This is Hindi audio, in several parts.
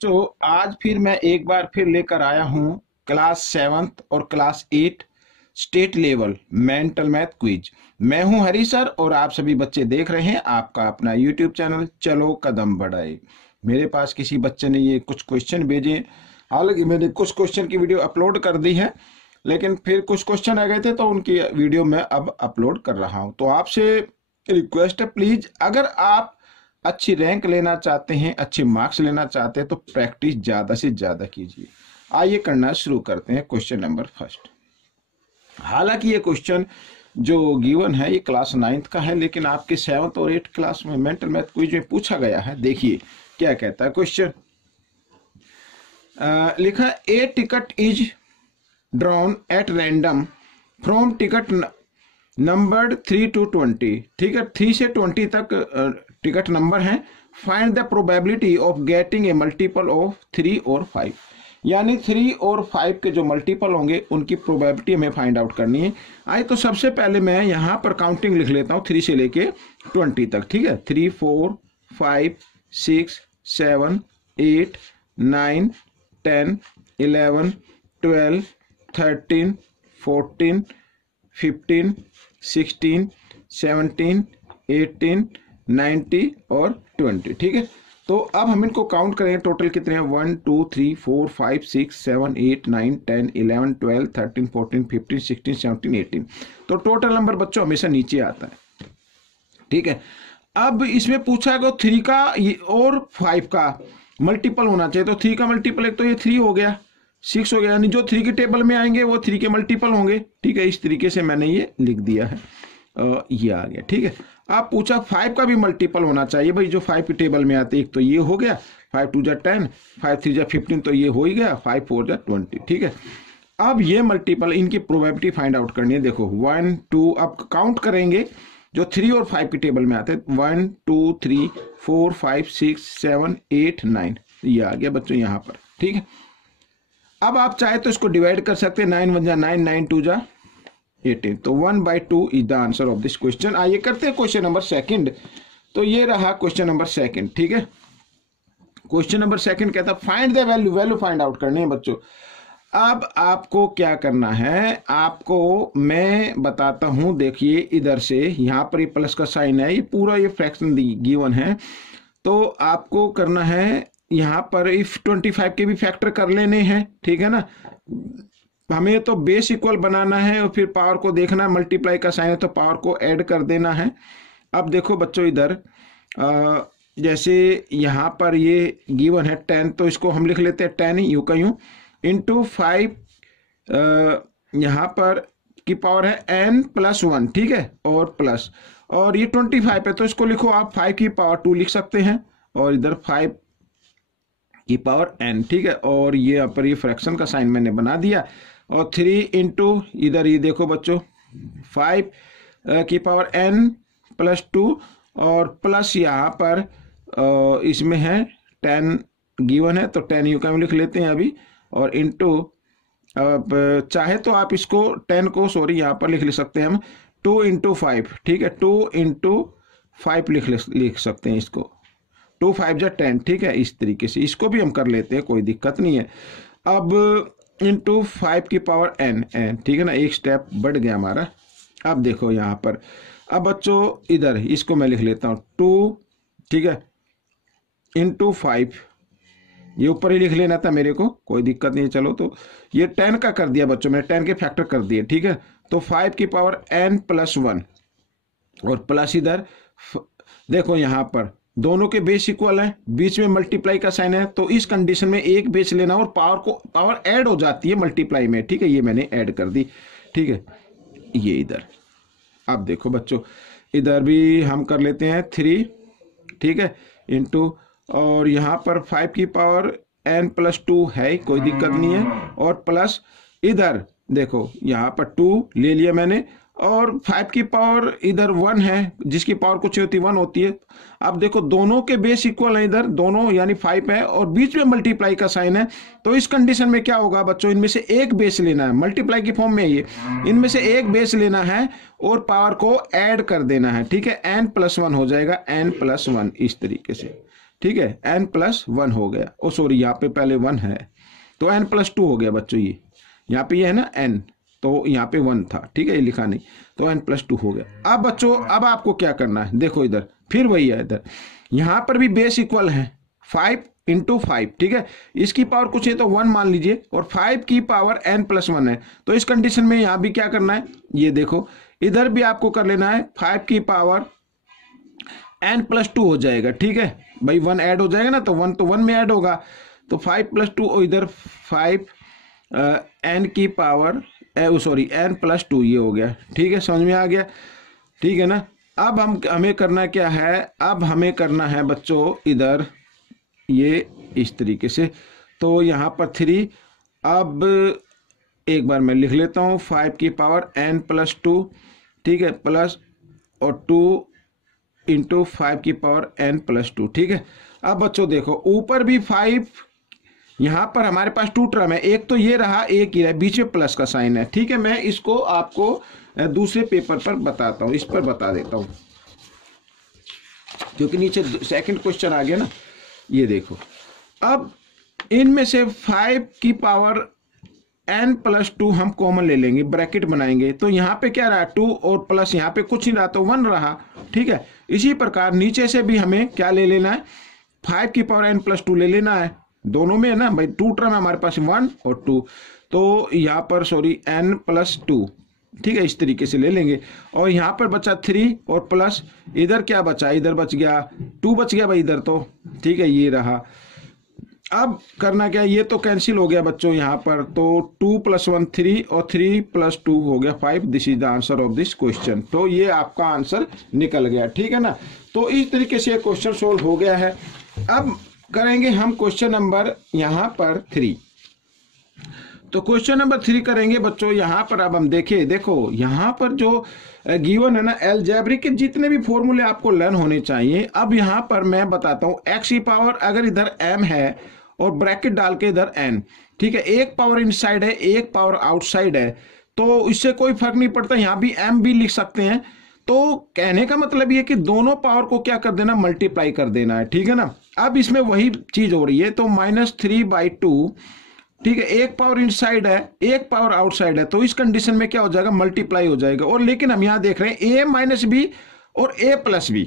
बच्चों, आज फिर मैं एक बार फिर लेकर आया हूं क्लास 7th और class 8 state level mental math quiz. मैं हूं हरी सर और आप सभी बच्चे देख रहे हैं आपका अपना यूट्यूब चैनल चलो कदम बढ़ाए। मेरे पास किसी बच्चे ने ये कुछ क्वेश्चन भेजे, हालांकि मैंने कुछ क्वेश्चन की वीडियो अपलोड कर दी है, लेकिन फिर कुछ क्वेश्चन आ गए थे तो उनकी वीडियो मैं अब अपलोड कर रहा हूं। तो आपसे रिक्वेस्ट है, प्लीज अगर आप अच्छी रैंक लेना चाहते हैं, अच्छे मार्क्स लेना चाहते हैं तो प्रैक्टिस ज्यादा से ज्यादा कीजिए। आइए करना शुरू करते हैं। Question number first. हालांकि ये क्वेश्चन जो गिवन है ये क्लास 9th का है, लेकिन आपके 7th और 8th क्लास में मेंटल मैथ क्विज में पूछा गया है। देखिए क्या कहता है क्वेश्चन। लिखा a ticket is drawn at random from ticket numbered 3 to 20। ठीक है, 3 से 20 तक टिकट नंबर है। Find the probability of getting a multiple of 3 और 5। यानी 3 और 5 के जो मल्टीपल होंगे उनकी प्रोबेबिलिटी हमें फाइंड आउट करनी है। आइए तो सबसे पहले मैं यहाँ पर काउंटिंग लिख लेता हूँ 3 से लेके 20 तक। ठीक है, 3 4 5 6 7 8 9 10 11 12 13 14 15 16 17 18 90 और 20। ठीक है, तो अब हम इनको काउंट करेंगे टोटल कितने हैं। 1 2 3 4 5 6 7 8 9 10 11 12 13 14 15 16 17 18। तो टोटल नंबर बच्चों हमेशा नीचे आता है। ठीक है, अब इसमें पूछा है 3 का और 5 का मल्टीपल होना चाहिए। तो 3 का मल्टीपल एक तो ये 3 हो गया, 6 हो गया, यानी जो 3 के टेबल में आएंगे वो 3 के मल्टीपल होंगे। ठीक है, इस तरीके से मैंने ये लिख दिया है, ये आ गया। ठीक है, आप पूछा 5 का भी मल्टीपल होना चाहिए। भाई जो 5 के टेबल में आते एक तो ये हो गया, 5 2 10, 5 3 15, तो ये हो ही गया, 5 4 20। ठीक है, अब ये मल्टीपल इनकी प्रोबेबिलिटी फाइंड आउट करनी है। देखो 1 2, अब काउंट करेंगे जो 3 और 5 के टेबल में आते हैं। 1 2 3 4 5 6 7 8 9, ये आ गया बच्चों यहाँ पर। ठीक है, अब आप चाहे तो इसको डिवाइड कर सकते हैं। 9 1 जा 9, 9 2 जा 18, तो 1/2 is the answer of this question. आइए करते हैं क्वेश्चन नंबर सेकंड। तो ये रहा क्वेश्चन नंबर सेकंड। ठीक है, क्वेश्चन नंबर सेकंड कहता है find the value. Value find out करनी है बच्चों। अब आपको क्या करना है, आपको मैं बताता हूं। देखिए इधर से यहाँ पर ये प्लस का साइन है, ये पूरा ये फ्रैक्शन गिवन है। तो आपको करना है यहाँ पर इफ 25 के भी फैक्टर कर लेने हैं। ठीक है ना, हमें तो बेस इक्वल बनाना है और फिर पावर को देखना है। मल्टीप्लाई का साइन है तो पावर को ऐड कर देना है। अब देखो बच्चों इधर जैसे यहाँ पर ये गिवन है 10, तो इसको हम लिख लेते हैं 10 यूं का यूं इंटू 5। यहाँ पर की पावर है n+1। ठीक है, और प्लस, और ये 25 है तो इसको लिखो आप 5 की पावर 2 लिख सकते हैं, और इधर 5 की पावर n। ठीक है, और ये यहाँ पर ये फ्रैक्शन का साइन मैंने बना दिया। और 3 इंटू इधर ये देखो बच्चों 5 की पावर n+2, और प्लस यहाँ पर इसमें है 10 गिवन है तो 10 यू का लिख लेते हैं अभी, और इंटू चाहे तो आप इसको 10 को सॉरी यहाँ पर लिख सकते हैं हम 2 इंटू 5। ठीक है, 2 इंटू 5 लिख सकते हैं इसको, 2 5 जा 10। ठीक है, इस तरीके से इसको भी हम कर लेते हैं, कोई दिक्कत नहीं है। अब इंटू 5 की पावर n। ठीक है ना, एक स्टेप बढ़ गया हमारा। अब देखो यहाँ पर, अब बच्चों इधर इसको मैं लिख लेता हूँ 2। ठीक है, इंटू 5, ये ऊपर ही लिख लेना था मेरे को, कोई दिक्कत नहीं है। चलो तो ये 10 का कर दिया बच्चों, मैंने 10 के फैक्टर कर दिए। ठीक है, तो 5 की पावर n+1, और प्लस इधर देखो यहाँ पर दोनों के बेस इक्वल हैं, बीच में मल्टीप्लाई का साइन है, तो इस कंडीशन में एक बेस लेना और पावर ऐड हो जाती है मल्टीप्लाई में। ठीक है, ये मैंने ऐड कर दी। ठीक है, ये इधर अब देखो बच्चों इधर भी हम कर लेते हैं 3। ठीक है, इंटू, और यहाँ पर 5 की पावर n+2 है, कोई दिक्कत नहीं है, और प्लस इधर देखो यहाँ पर 2 ले लिया मैंने, और 5 की पावर इधर 1 है, जिसकी पावर कुछ होती 1 होती है। अब देखो दोनों के बेस इक्वल है, इधर दोनों यानी 5 है और बीच में मल्टीप्लाई का साइन है। तो इस कंडीशन में क्या होगा बच्चों, इनमें से एक बेस लेना है, मल्टीप्लाई की फॉर्म में ये, इनमें से एक बेस लेना है और पावर को ऐड कर देना है। ठीक है, n+1 हो जाएगा, n+1 इस तरीके से। ठीक है, n+1 हो गया। ओ सॉरी, यहाँ पे पहले 1 है तो n+2 हो गया बच्चों। ये यहाँ पे ये है ना n, तो यहाँ पे 1 था, ठीक है, ये लिखा नहीं, तो n+2 हो गया। अब बच्चों अब आपको क्या करना है, देखो इधर फिर वही है, इधर यहाँ पर भी बेस इक्वल है 5 × 5, ठीक है, इसकी पावर कुछ है तो 1 मान लीजिए, और 5 की पावर n+1 है। तो इस कंडीशन में यहाँ भी क्या करना है, ये देखो इधर भी आपको कर लेना है 5 की पावर n+2 हो जाएगा, ठीक है भाई, 1 ऐड हो जाएगा ना, तो 1 में ऐड होगा, तो 5+2 इधर 5 n की पावर सॉरी n+2 ये हो गया, ठीक है, समझ में आ गया, ठीक है ना। अब हमें करना क्या है, अब हमें करना है बच्चों इधर ये इस तरीके से, तो यहाँ पर 3, अब एक बार मैं लिख लेता हूँ 5 की पावर n+2, ठीक है, प्लस और 2 × 5 की पावर n+2, ठीक है। अब बच्चों देखो ऊपर भी 5, यहाँ पर हमारे पास 2 टर्म है, एक तो ये रहा, एक ही रहा, बीच में प्लस का साइन है, ठीक है। मैं इसको आपको दूसरे पेपर पर बताता हूँ, इस पर बता देता हूँ क्योंकि नीचे सेकंड क्वेश्चन आ गया ना। ये देखो अब इनमें से 5 की पावर n+2 हम कॉमन ले लेंगे, ब्रैकेट बनाएंगे, तो यहाँ पे क्या रहा 2 और प्लस यहाँ पे कुछ नहीं रहा तो 1 रहा, ठीक है। इसी प्रकार नीचे से भी हमें क्या ले लेना है, 5 की पावर n+2 ले लेना है, दोनों में है ना भाई, 2 टर्म है हमारे पास 1 और 2, तो यहाँ पर सॉरी n+2, ठीक है, इस तरीके से ले लेंगे। और यहाँ पर बचा 3 और प्लस इधर क्या बचा, इधर बच गया 2 बच गया भाई इधर, तो ठीक है ये रहा। अब करना क्या, ये तो कैंसिल हो गया बच्चों यहाँ पर, तो 2 + 1 3 और 3 + 2 हो गया 5। This is the answer of this question. तो ये आपका आंसर निकल गया, ठीक है ना। तो इस तरीके से क्वेश्चन सोल्व हो गया है। अब करेंगे हम क्वेश्चन नंबर यहाँ पर 3। तो क्वेश्चन नंबर 3 करेंगे बच्चों। यहाँ पर अब हम देखें, देखो यहाँ पर जो गिवन है ना, अलजेब्रिक के जितने भी फॉर्मूले आपको लर्न होने चाहिए। अब यहाँ पर मैं बताता हूँ, x की पावर अगर इधर m है और ब्रैकेट डाल के इधर n, ठीक है, एक पावर इनसाइड है एक पावर आउटसाइड है, तो इससे कोई फर्क नहीं पड़ता, यहाँ भी m भी लिख सकते हैं। तो कहने का मतलब ये कि दोनों पावर को क्या कर देना, मल्टीप्लाई कर देना है, ठीक है ना। अब इसमें वही चीज हो रही है, तो -3/2, ठीक है, एक पावर इनसाइड है एक पावर आउटसाइड है, तो इस कंडीशन में क्या हो जाएगा, मल्टीप्लाई हो जाएगा। और लेकिन हम यहां देख रहे हैं a - b और a + b।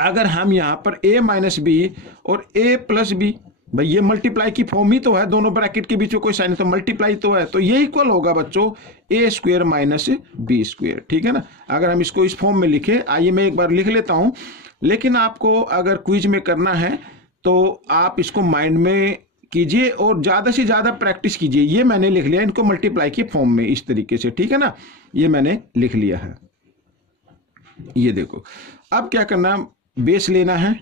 अगर हम यहां पर a - b और a + b, भाई ये मल्टीप्लाई की फॉर्म ही तो है, दोनों ब्रैकेट के बीच में कोई साइन है तो मल्टीप्लाई तो है, तो ये इक्वल होगा बच्चों a² - b², ठीक है ना। अगर हम इसको इस फॉर्म में लिखे, आइए मैं एक बार लिख लेता हूं, लेकिन आपको अगर क्विज में करना है तो आप इसको माइंड में कीजिए और ज्यादा से ज्यादा प्रैक्टिस कीजिए। ये मैंने लिख लिया इनको मल्टीप्लाई की फॉर्म में इस तरीके से, ठीक है ना, ये मैंने लिख लिया है। ये देखो अब क्या करना, बेस लेना है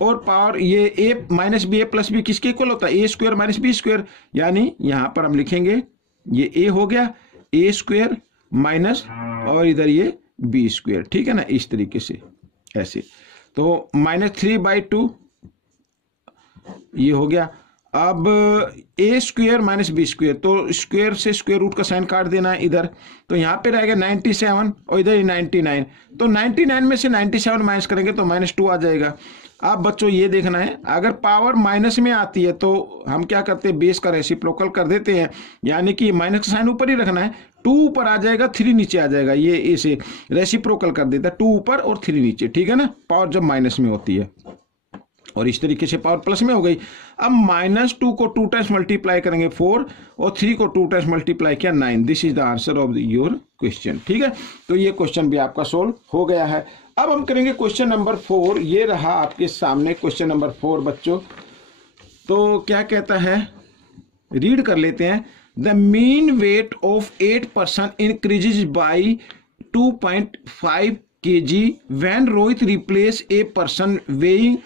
और पावर ये a - b a + b किसके इक्वल होता है, a² - b², यानी यहां पर हम लिखेंगे ये a हो गया a² माइनस और इधर ये b², ठीक है ना, इस तरीके से ऐसे। तो -3/2 ये हो गया। अब a² - b², तो स्क्वायर से स्क्वायर रूट का साइन काट देना है इधर, तो यहाँ पे रहेगा 97 और इधर 99, तो 99 में से 97 माइनस करेंगे तो -2 आ जाएगा। अब बच्चों ये देखना है, अगर पावर माइनस में आती है तो हम क्या करते हैं, बेस का रेसिप्रोकल कर देते हैं, यानी कि माइनस का साइन ऊपर ही रखना है, 2 ऊपर आ जाएगा 3 नीचे आ जाएगा, ये इसे रेसिप्रोकल कर देता है, 2 ऊपर और 3 नीचे, ठीक है ना, पावर जब माइनस में होती है। और इस तरीके से पावर प्लस में हो गई। अब -2 को 2 टाइम्स मल्टीप्लाई करेंगे 4 और 3 को 2 टाइम्स मल्टीप्लाई किया 9। This is the answer of your question, ठीक है। तो ये क्वेश्चन भी आपका सोल्व हो गया है। अब हम करेंगे क्वेश्चन नंबर 4। ये रहा आपके सामने क्वेश्चन नंबर 4 बच्चों। तो क्या कहता है, रीड कर लेते हैं। The mean weight of 8 person increases by 2.5 kg when Rohit replace a person weighing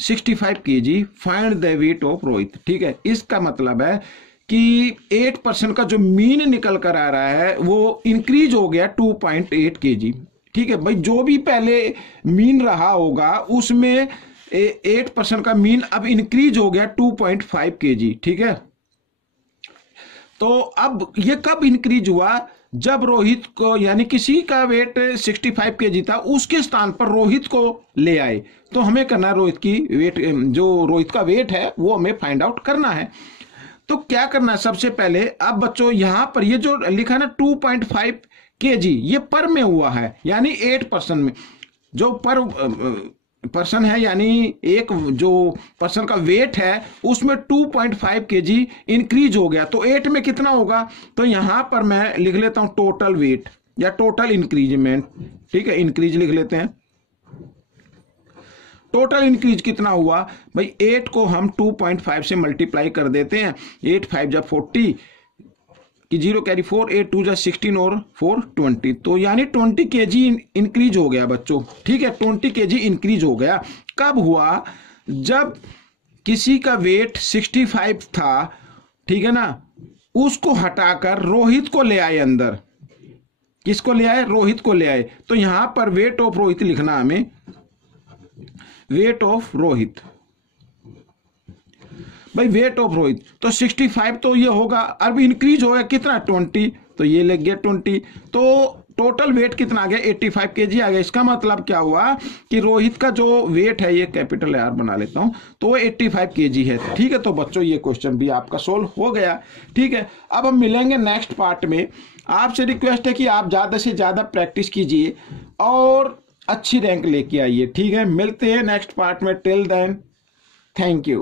65 kg, find the weight of Rohit, ठीक है। इसका मतलब है कि 8% का जो मीन निकल कर आ रहा है वो इंक्रीज हो गया 2.8 kg, ठीक है भाई। जो भी पहले मीन रहा होगा उसमें 8% का मीन अब इंक्रीज हो गया 2.5 kg, ठीक है। तो अब ये कब इंक्रीज हुआ, जब रोहित को, यानी किसी का वेट 65 केजी था, उसके स्थान पर रोहित को ले आए, तो हमें करना है रोहित की वेट, जो रोहित का वेट है वो हमें फाइंड आउट करना है। तो क्या करना है सबसे पहले, अब बच्चों यहां पर ये जो लिखा है ना 2.5 केजी, ये पर में हुआ है, यानी 8% में, जो पर पर्सन है, यानी एक जो पर्सन का वेट है उसमें 2.5 केजी इंक्रीज हो गया, तो 8 में कितना होगा, तो यहां पर मैं लिख लेता हूं टोटल वेट या टोटल इंक्रीजमेंट। ठीक है, इंक्रीज लिख लेते हैं। टोटल इंक्रीज कितना हुआ भाई, 8 को हम 2.5 से मल्टीप्लाई कर देते हैं, 8 5 जा 40 कि 0 कैरी 4, 8 2 जा 16 और 4 20, तो यानी 20 केजी इंक्रीज हो गया बच्चों। ठीक है, 20 केजी इंक्रीज हो गया। कब हुआ, जब किसी का वेट 65 था, ठीक है ना, उसको हटाकर रोहित को ले आए अंदर। किसको ले आए, रोहित को ले आए, तो यहां पर वेट ऑफ रोहित लिखना हमें, वेट ऑफ रोहित भाई, वेट ऑफ रोहित, तो 65 तो ये होगा, अब इंक्रीज हो गया कितना 20, तो ये लग गया 20, तो टोटल वेट कितना आ गया 85 केजी आ गया। इसका मतलब क्या हुआ कि रोहित का जो वेट है, ये कैपिटल आर बना लेता हूं, तो वो 85 केजी है। ठीक है, तो बच्चों ये क्वेश्चन भी आपका सोल्व हो गया। ठीक है, अब हम मिलेंगे नेक्स्ट पार्ट में। आपसे रिक्वेस्ट है कि आप ज्यादा से ज्यादा प्रैक्टिस कीजिए और अच्छी रैंक लेके आइए। ठीक है, मिलते हैं नेक्स्ट पार्ट में। Till then, thank you.